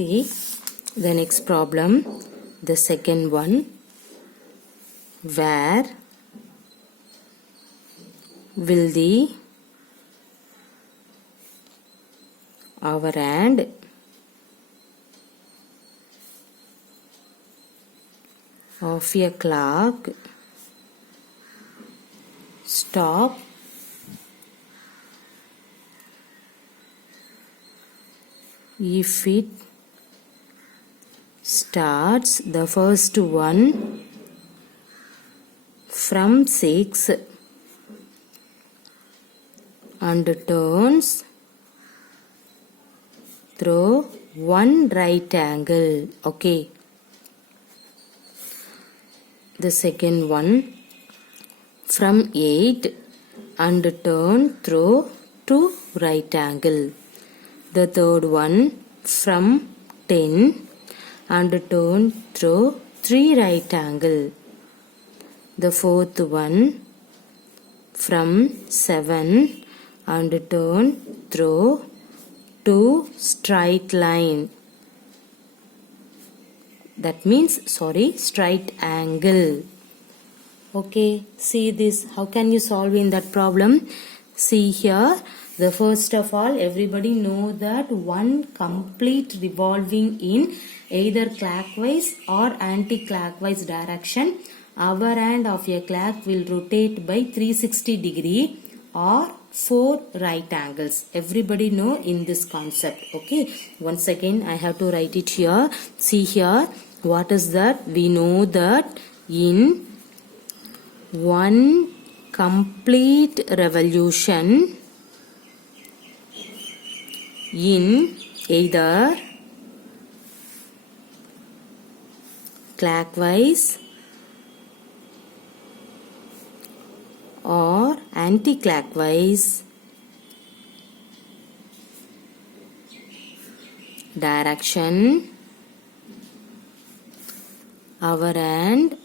See the next problem, the second one, where will the hour hand of a clock stop if it starts the first one from 6 and turns through one right angle. Okay. The second one from 8 and turn through 2 right angle. The third one from 10 and turn through 3 right angle. The fourth one from 7 and turn through 2 straight line. That means, straight angle. Okay, see this. How can you solve in that problem? See here, the first of all, everybody know that one complete revolving in either clockwise or anti-clockwise direction, hour hand of a clock will rotate by 360 degree or 4 right angles. Everybody know in this concept. Okay, once again I have to write it here. See here, what is that? We know that in one complete revolution in either clockwise or anti-clockwise direction, hour hand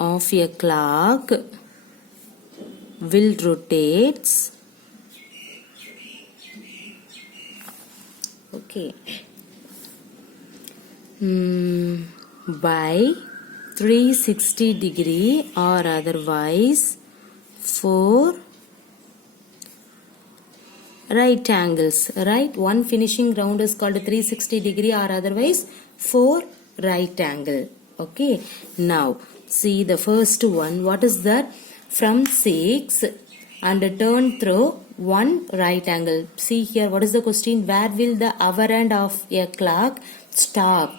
of a clock will rotate by 360 degree or otherwise 4 right angles. Right, one finishing round is called 360 degree or otherwise 4 right angle. Okay, now see the first one. What is that? From 6 and turn through 1 right angle. See here, what is the question? Where will the hour hand of a clock stop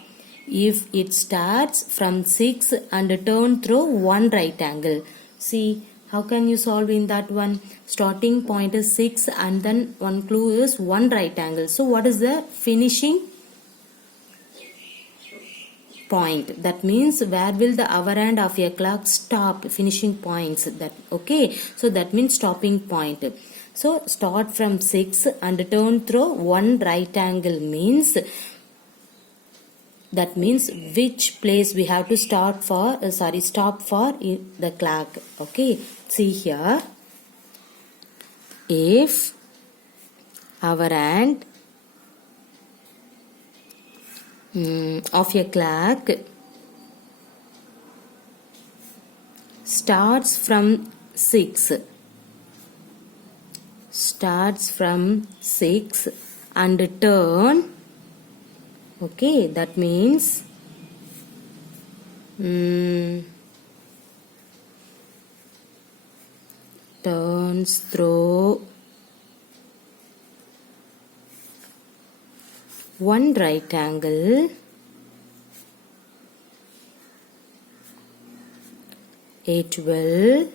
if it starts from 6 and turn through 1 right angle? See, how can you solve in that one? Starting point is 6 and then one clue is 1 right angle. So what is the finishing point? That means where will the hour hand of a clock stop? Finishing points. That okay. So that means stopping point. So start from 6 and turn through 1 right angle means, that means which place we have to stop for the clock. Okay, see here, if hour hand of a clock starts from 6 and turn, okay, that means turns through 1 right angle, it will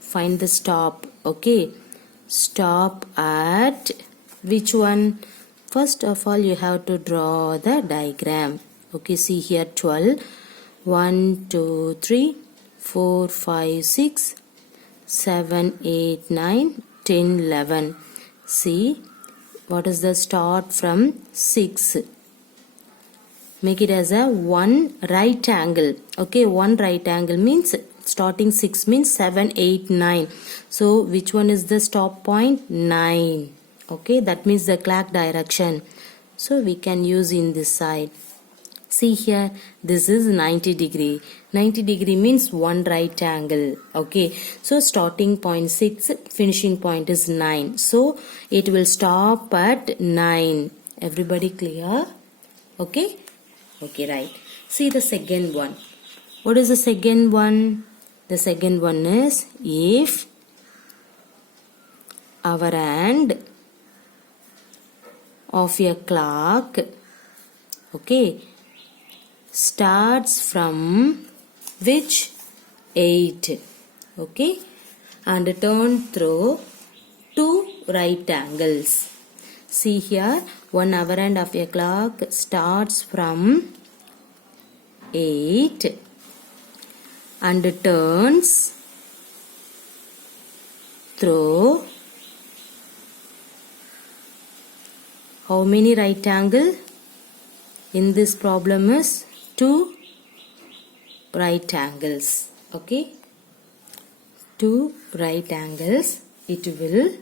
find the stop. Okay, stop at which one? First of all, you have to draw the diagram. Okay, see here 12. 1, 2, 3, 4, 5, 6, 7, 8, 9, 10, 11. See, what is the start from 6? Make it as a 1 right angle. Okay, 1 right angle means starting 6 means 7, 8, 9. So which one is the stop point? 9. Okay, that means the clock direction. So we can use in this side. See here, this is 90 degree. 90 degree means one right angle. Okay, so starting point 6, finishing point is 9. So it will stop at 9. Everybody clear? Okay? Okay, right. See the second one. What is the second one? The second one is if hour hand of a clock, okay, starts from which 8, okay, and turn through 2 right angles. See here, 1 hour hand of a clock starts from 8 and turns through how many right angle? In this problem is 2 right angles. Okay, 2 right angles. It will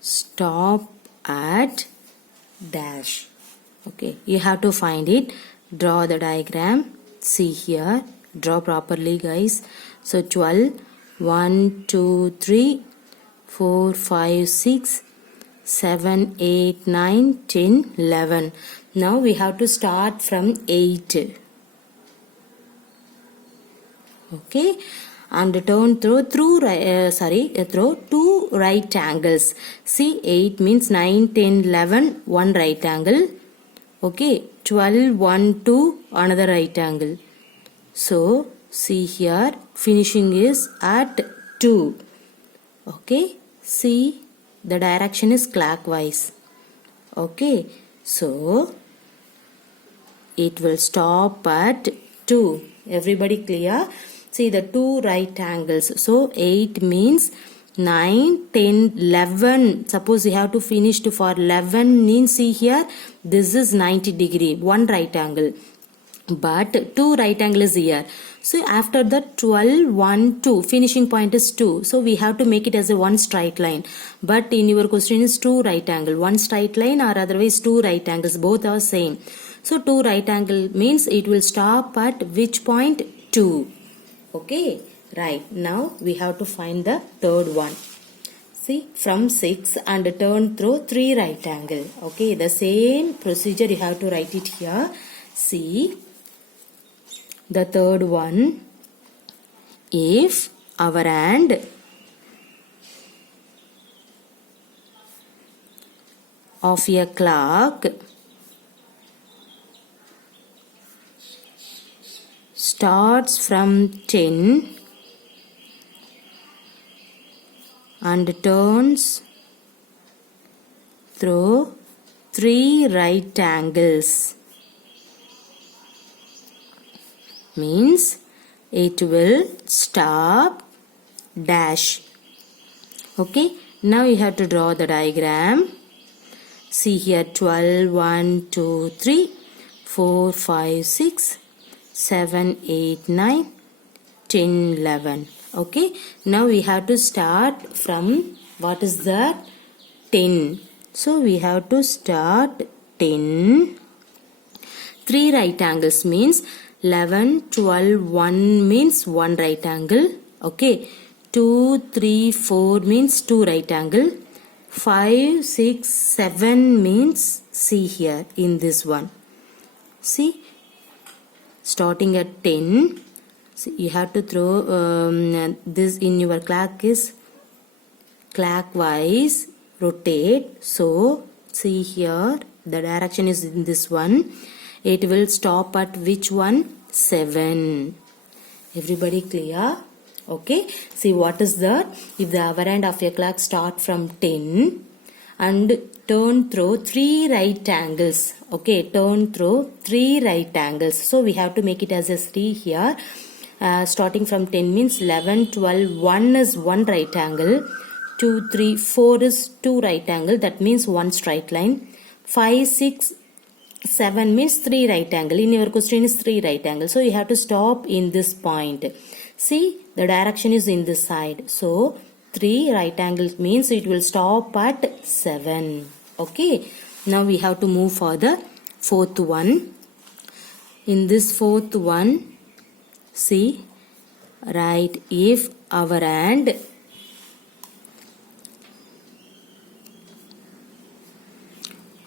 stop at dash. Okay, you have to find it. Draw the diagram. See here, draw properly guys. So 12, 1, 2, 3, 4, 5, 6, 7, 8, 9, 10, 11. Now we have to start from 8. Okay, and turn through through 2 right angles. See, 8 means 9, 10, 11, one right angle. Okay, 12, 1, 2, another right angle. So see here, finishing is at 2. Okay, see, the direction is clockwise. Okay, so it will stop at 2. Everybody clear? See the 2 right angles. So 8 means 9, 10, 11. Suppose you have to finish for 11 means, see here, this is 90 degree, one right angle. But 2 right angle is here. So after that 12, 1, 2, finishing point is 2. So we have to make it as a one straight line. But in your question is 2 right angle. One straight line or otherwise 2 right angles. Both are same. So 2 right angle means it will stop at which point? 2. Okay. Right. Now we have to find the third one. See, from 6 and turn through 3 right angle. Okay. The same procedure you have to write it here. See. The third one, if hour hand of a clock starts from 10 and turns through 3 right angles. Means it will stop dash. Okay, now you have to draw the diagram. See here, 12, 1, 2, 3, 4, 5, 6, 7, 8, 9, 10, 11. Okay, now we have to start from, what is that? 10. So we have to start 10. 3 right angles means 11, 12, 1 means 1 right angle. Okay. 2, 3, 4 means 2 right angle. 5, 6, 7 means, see here in this one. See. Starting at 10. See, you have to throw this in your clock is clockwise. Rotate. So, see here. The direction is in this one. It will stop at which one? 7. Everybody clear? Okay. See what is that? If the hour hand of a clock start from 10 and turn through 3 right angles. Okay. Turn through 3 right angles. So we have to make it as a 3 here. Starting from 10 means 11, 12, 1 is 1 right angle. 2, 3, 4 is 2 right angle. That means 1 straight line. 5, 6, 7 means 3 right angle. In your question is 3 right angle. So you have to stop in this point. See, the direction is in this side. So 3 right angles means it will stop at 7. Okay. Now we have to move for the fourth one. In this fourth one, see, write if our hand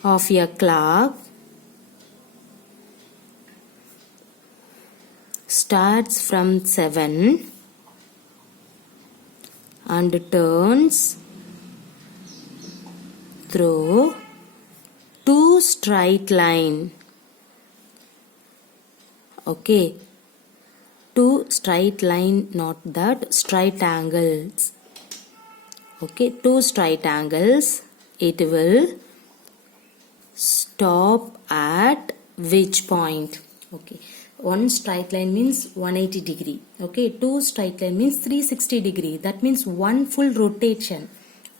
of a clock starts from 7 and turns through 2 straight line. Okay, 2 straight line, not that, straight angles. Okay, 2 straight angles. It will stop at which point? Okay, 1 straight line means 180 degree. Okay, 2 straight line means 360 degree. That means 1 full rotation.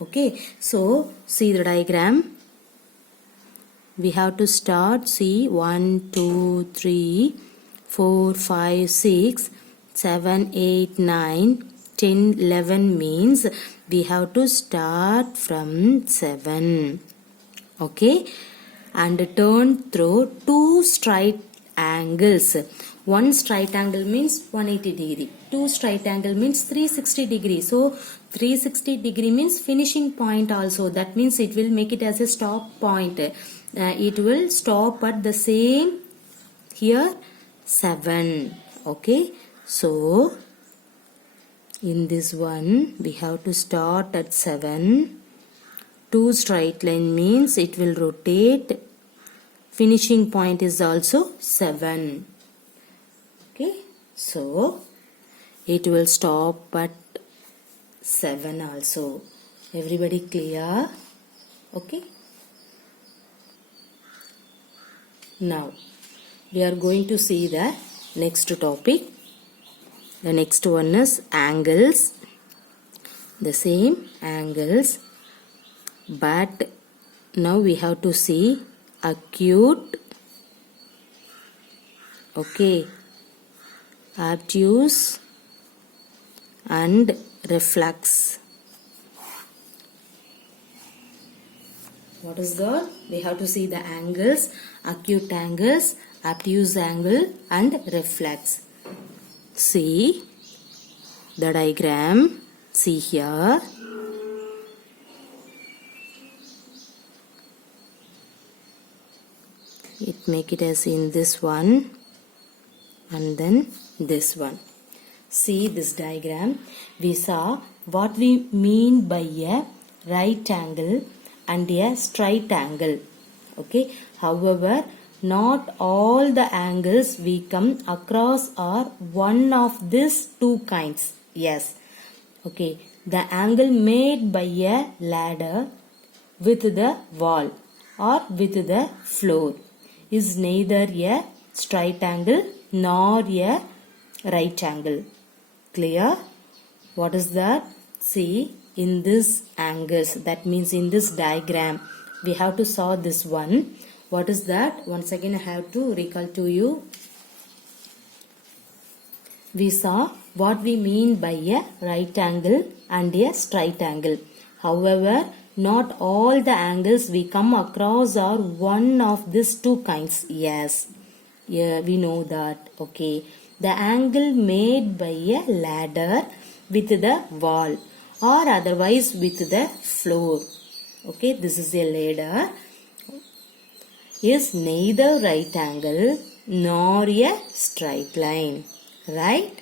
Okay, so see the diagram. We have to start. See, 1, 2, 3, 4, 5, 6, 7, 8, 9, 10, 11 means we have to start from 7. Okay, and turn through 2 straight angles. 1 straight angle means 180 degree. 2 straight angle means 360 degree. So 360 degree means finishing point also. That means it will make it as a stop point. It will stop at the same here 7. Okay, so in this one we have to start at 7. 2 straight line means it will rotate. Finishing point is also 7. Okay, so it will stop at 7 also. Everybody clear? Okay. Now we are going to see the next topic. The next one is angles. The same angles, but now we have to see acute, okay, obtuse and reflex. What is that? We have to see the angles, acute angles, obtuse angle and reflex. See the diagram. See here. Make it as in this one and then this one. See this diagram. We saw what we mean by a right angle and a straight angle. Okay. However, not all the angles we come across are one of these two kinds. Yes. Okay. The angle made by a ladder with the wall or with the floor is neither a straight angle nor a right angle. Clear? What is that? See, in this angles, that means in this diagram, we have to saw this one. What is that? Once again I have to recall to you. We saw what we mean by a right angle and a straight angle. However, not all the angles we come across are one of these two kinds. Yes, yeah, we know that. Okay, the angle made by a ladder with the wall or otherwise with the floor. Okay, this is a ladder. Is neither right angle nor a straight line. Right?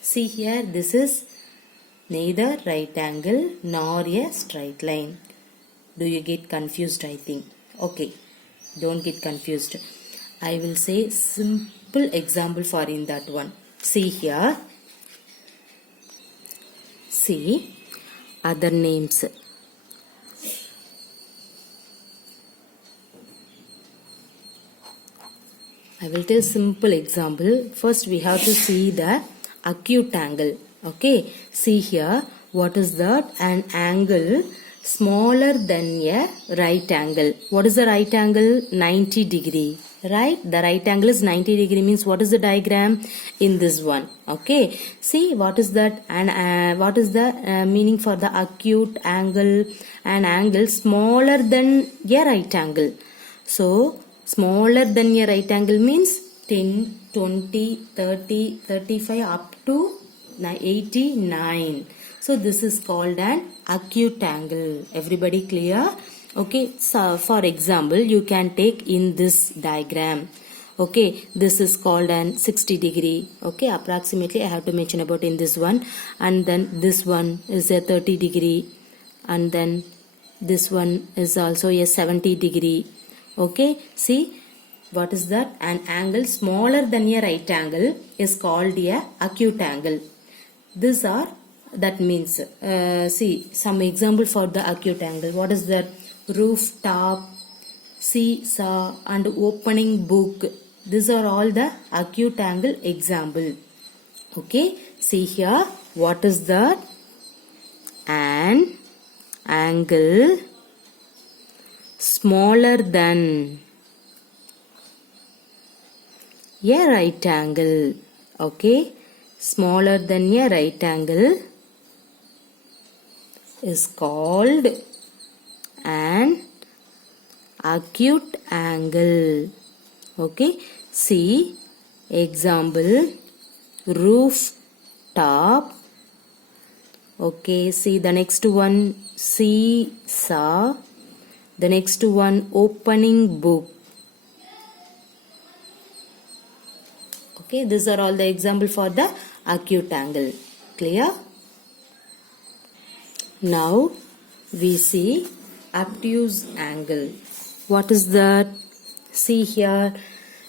See here, this is neither right angle nor a straight line. Do you get confused? I think. Okay, don't get confused. I will say simple example for in that one. See here. See other names. I will tell simple example. First we have to see the acute angle. Okay, see here. What is that? An angle smaller than a right angle. What is the right angle? 90 degree. right? The right angle is 90 degree means what is the diagram in this one? Okay, see what is that, and what is the meaning for the acute angle? An angle smaller than a right angle. So smaller than a right angle means 10, 20, 30, 35 up to 89. So this is called an acute angle. Everybody clear? Okay, so for example, you can take in this diagram. Okay, this is called an 60 degree. Okay, approximately I have to mention about in this one. And then this one is a 30 degree. And then this one is also a 70 degree. Okay, see what is that? An angle smaller than a right angle is called a acute angle. These are, that means, see some example for the acute angle. What is that? Rooftop, seesaw and opening book. These are all the acute angle example. Okay, see here, what is that? An angle smaller than a right angle. Okay, smaller than a right angle is called an acute angle. Okay, see example, rooftop. Okay, see the next one, seesaw. The next one, opening book. Okay, these are all the example for the acute angle. Clear? Now we see obtuse angle. What is that? See here,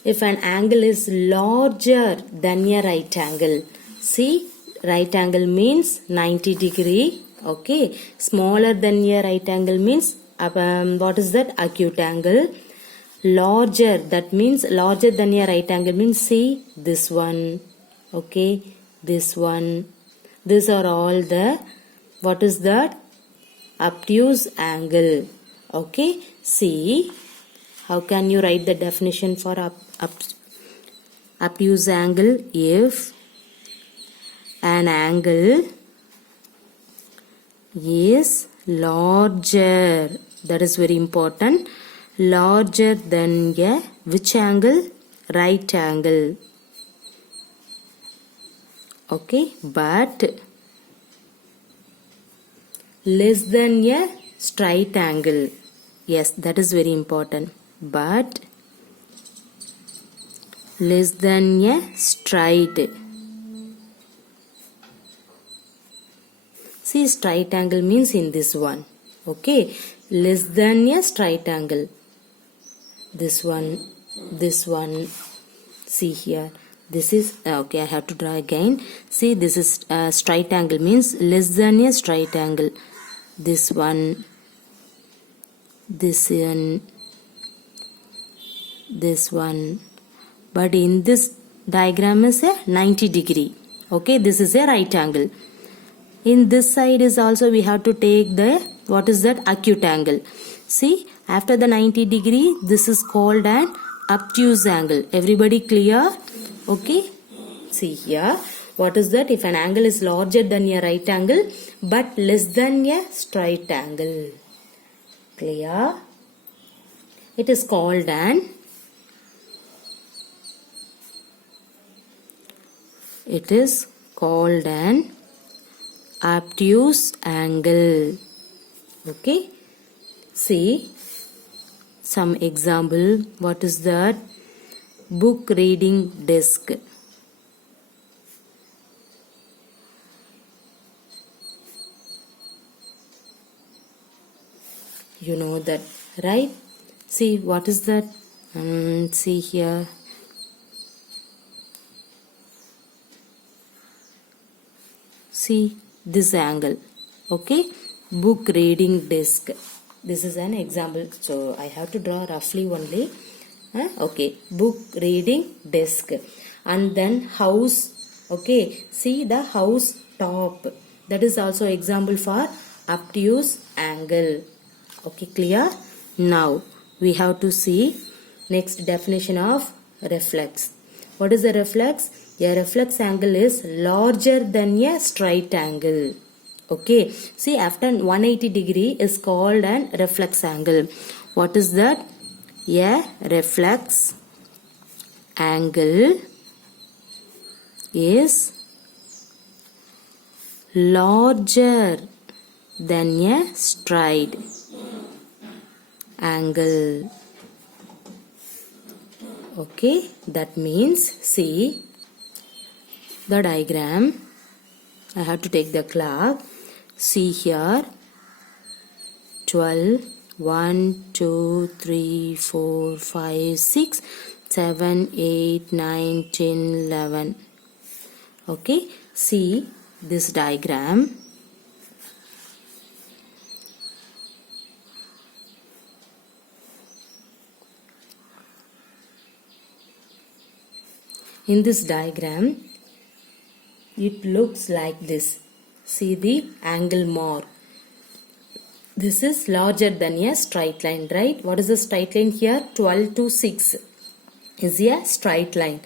if an angle is larger than a right angle. See, right angle means 90 degree. Okay, smaller than a right angle means what is that? Acute angle. Larger, that means larger than a right angle means, see this one. Okay, this one. These are all the, what is that? Obtuse angle. Okay, see how can you write the definition for obtuse angle? If an angle is larger, that is very important, larger than a which angle? Right angle. Okay, but less than a straight angle. Yes, that is very important. But less than a straight. See, straight angle means in this one. Okay, less than a straight angle. This one, this one. See here. This is, okay, I have to draw again. See, this is straight angle means less than a straight angle. This one, this one, this one. But in this diagram is a 90 degree. Okay, this is a right angle. In this side is also we have to take the, what is that? Acute angle. See, after the 90 degree, this is called an obtuse angle. Everybody clear? Okay, see here, what is that? If an angle is larger than a right angle but less than a straight angle. Clear? It is called an, it is called an obtuse angle. Okay, see some example. What is that? Book reading desk. You know that, right? See, what is that? See here. See this angle. Okay, book reading desk. This is an example. So I have to draw roughly only. Okay, book reading desk. And then house. Okay, see the house top. That is also example for obtuse angle. Okay, clear? Now we have to see Next definition of reflex. What is a reflex? A reflex angle is larger than a straight angle. Okay. See, after 180 degree is called an reflex angle. What is that? A reflex angle is larger than a straight angle. Okay, that means, see the diagram. I have to take the clock. See here, 12, 1, 2, 3, 4, 5, 6, 7, 8, 9, 10, 11. Okay, see this diagram. In this diagram, it looks like this. See the angle mark. This is larger than a straight line, right? What is the straight line here? 12 to 6 is a straight line.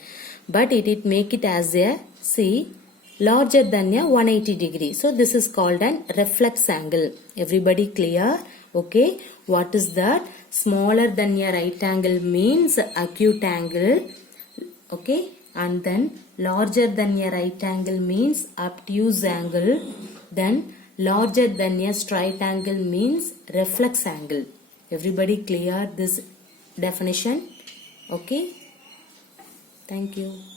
But it make it as a, see, larger than a 180 degree. So this is called an reflex angle. Everybody clear? Okay. What is that? Smaller than a right angle means acute angle. Okay. And then larger than a right angle means obtuse angle. Then larger than a straight angle means reflex angle. Everybody clear this definition? Okay. Thank you.